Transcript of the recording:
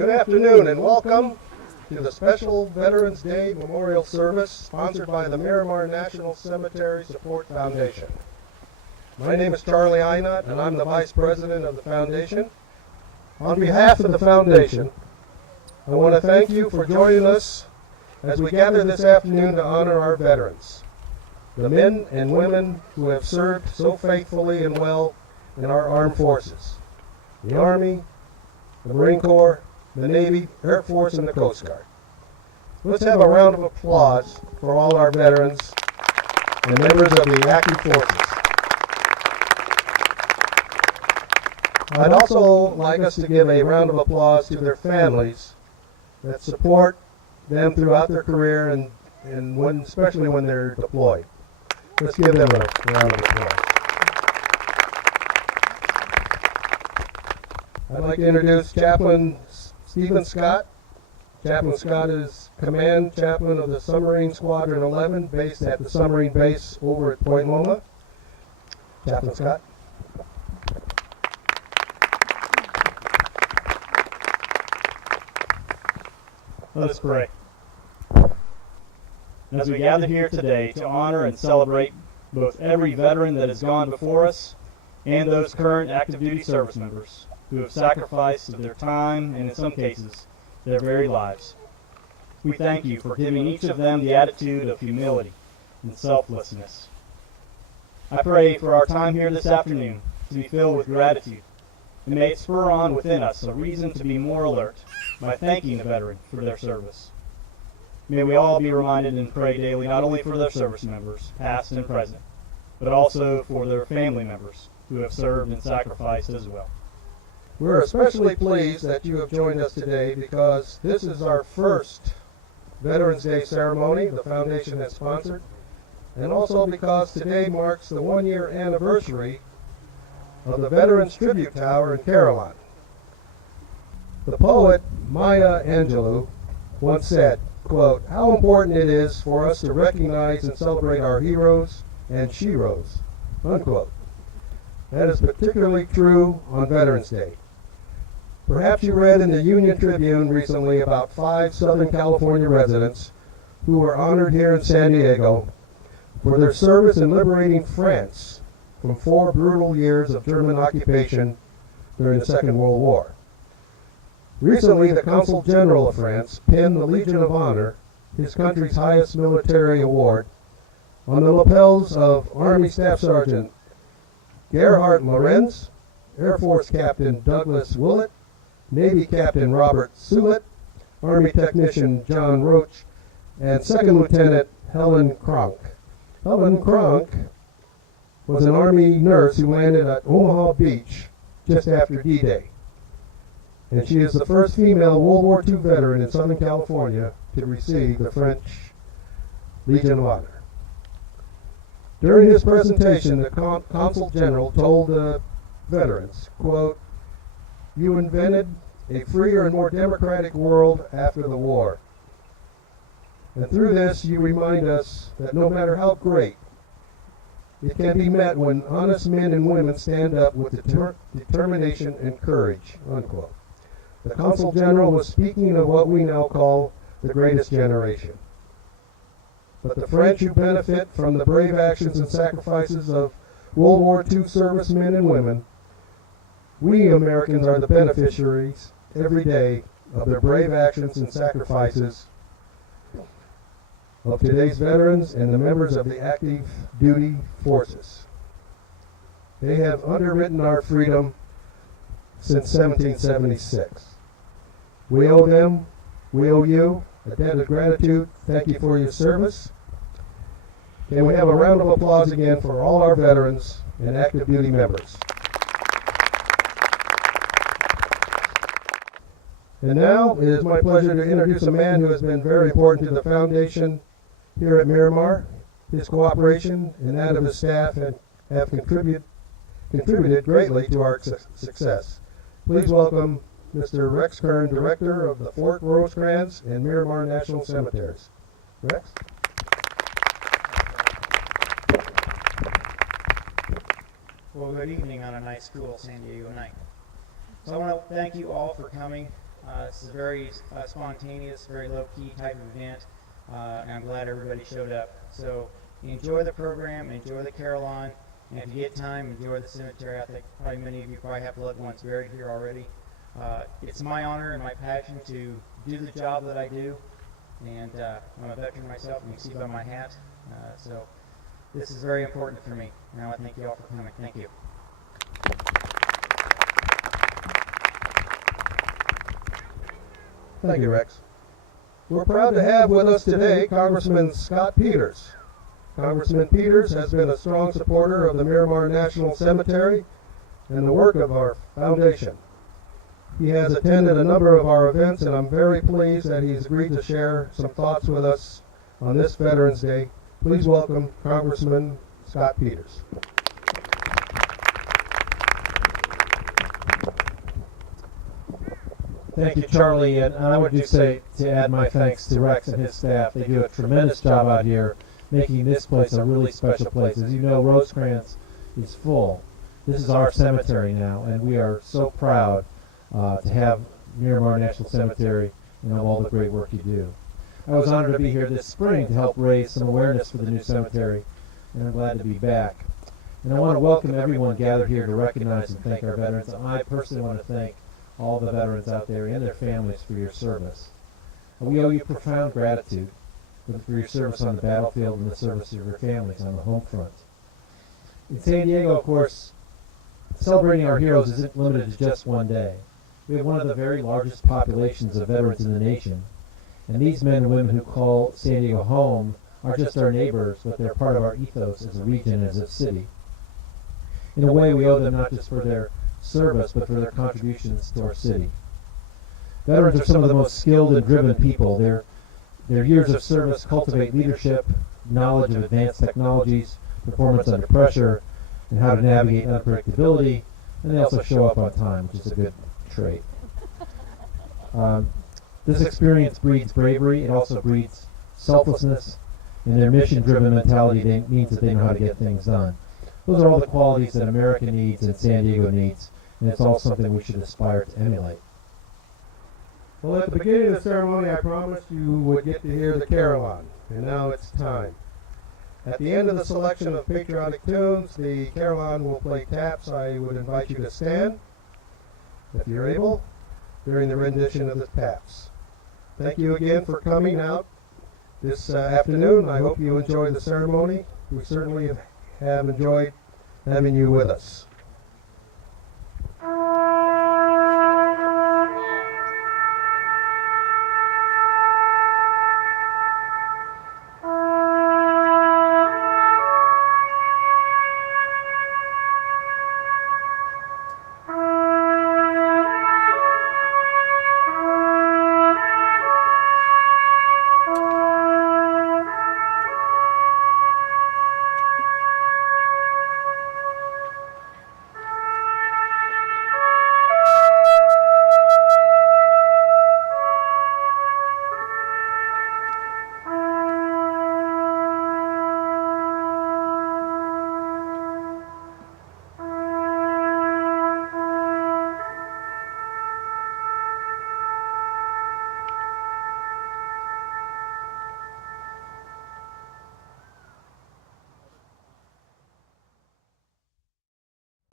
Good afternoon and welcome to the special Veterans Day Memorial Service sponsored by the Miramar National Cemetery Support Foundation. My name is Charlie Einot and I'm the Vice President of the Foundation. On behalf of the Foundation, I want to thank you for joining us as we gather this afternoon to honor our veterans, the men and women who have served so faithfully and well in our armed forces, the Army, the Marine Corps, the Navy, Air Force, and the Coast Guard. Let's have a round of applause for all our veterans and members of the active forces. I'd also like us to give a round of applause to their families that support them throughout their career and when, especially when they're deployed. Let's give them a round of applause. I'd like to introduce Chaplain Stephen Scott. Chaplain Scott is Command Chaplain of the Submarine Squadron 11 based at the submarine base over at Point Loma. Chaplain Scott. Let's pray. As we gather here today to honor and celebrate both every veteran that has gone before us and those current active duty service members who have sacrificed their time and in some cases their very lives. We thank you for giving each of them the attitude of humility and selflessness. I pray for our time here this afternoon to be filled with gratitude, and may it spur on within us a reason to be more alert by thanking the veteran for their service. May we all be reminded and pray daily not only for their service members, past and present, but also for their family members who have served and sacrificed as well. We're especially pleased that you have joined us today because this is our first Veterans Day ceremony the Foundation has sponsored, and also because today marks the one-year anniversary of the Veterans Tribute Tower in Carillon. The poet Maya Angelou once said, quote, "How important it is for us to recognize and celebrate our heroes and sheroes," unquote. That is particularly true on Veterans Day. Perhaps you read in the Union Tribune recently about 5 Southern California residents who were honored here in San Diego for their service in liberating France from 4 brutal years of German occupation during the Second World War. Recently, the Consul General of France pinned the Legion of Honor, his country's highest military award, on the lapels of Army Staff Sergeant Gerhard Lorenz, Air Force Captain Douglas Willett, Navy Captain Robert Sulet, Army Technician John Roach, and Second Lieutenant Helen Kronk. Helen Kronk was an Army nurse who landed at Omaha Beach just after D-Day. And she is the first female World War II veteran in Southern California to receive the French Legion of Honor. During his presentation, the Consul General told the veterans, quote, "You invented a freer and more democratic world after the war. And through this, you remind us that no matter how great, it can be met when honest men and women stand up with determination and courage," unquote. The Consul General was speaking of what we now call the greatest generation. But the French who benefit from the brave actions and sacrifices of World War II servicemen and women, we Americans are the beneficiaries every day of their brave actions and sacrifices of today's veterans and the members of the active duty forces. They have underwritten our freedom since 1776. We owe them, we owe you a debt of gratitude. Thank you for your service. Can we have a round of applause again for all our veterans and active duty members? And now it is my pleasure to introduce a man who has been very important to the Foundation here at Miramar. His cooperation and that of his staff have contributed greatly to our success. Please welcome Mr. Rex Kern, Director of the Fort Rosecrans and Miramar National Cemeteries. Rex? Well, good evening on a nice, cool San Diego night. So I want to thank you all for coming This is a very spontaneous, very low-key type of event, and I'm glad everybody showed up. So enjoy the program, enjoy the carillon, and if you get time, enjoy the cemetery. I think probably many of you probably have loved ones buried here already. It's my honor and my passion to do the job that I do, and I'm a veteran myself, and you can see by my hat. So this is very important for me, and I want to thank you all for coming. Thank you. Thank you, Rex. We're proud to have with us today Congressman Scott Peters. Congressman Peters has been a strong supporter of the Miramar National Cemetery and the work of our foundation. He has attended a number of our events, and I'm very pleased that he's agreed to share some thoughts with us on this Veterans Day. Please welcome Congressman Scott Peters. Thank you, Charlie, and I would just say to add my thanks to Rex and his staff. They do a tremendous job out here making this place a really special place. As you know, Rosecrans is full. This is our cemetery now, and we are so proud to have Miramar National Cemetery and of all the great work you do. I was honored to be here this spring to help raise some awareness for the new cemetery, and I'm glad to be back. And I want to welcome everyone gathered here to recognize and thank our veterans. And I personally want to thank all the veterans out there and their families for your service. We owe you profound gratitude for your service on the battlefield and the service of your families on the home front. In San Diego, of course, celebrating our heroes isn't limited to just one day. We have one of the very largest populations of veterans in the nation, and these men and women who call San Diego home are just our neighbors, but they're part of our ethos as a region, as a city. In a way, we owe them not just for their service, but for their contributions to our city. Veterans are some of the most skilled and driven people. Their years of service cultivate leadership, knowledge of advanced technologies, performance under pressure, and how to navigate unpredictability, and they also show up on time, which is a good trait. This experience breeds bravery. It also breeds selflessness, and their mission-driven mentality means that they know how to get things done. Those are all the qualities that America needs and San Diego needs, and it's all something we should aspire to emulate. Well, at the beginning of the ceremony, I promised you would get to hear the carillon, and now it's time. At the end of the selection of patriotic tunes, the carillon will play taps. I would invite you to stand, if you're able, during the rendition of the taps. Thank you again for coming out this afternoon. I hope you enjoyed the ceremony. We certainly have enjoyed having you with us.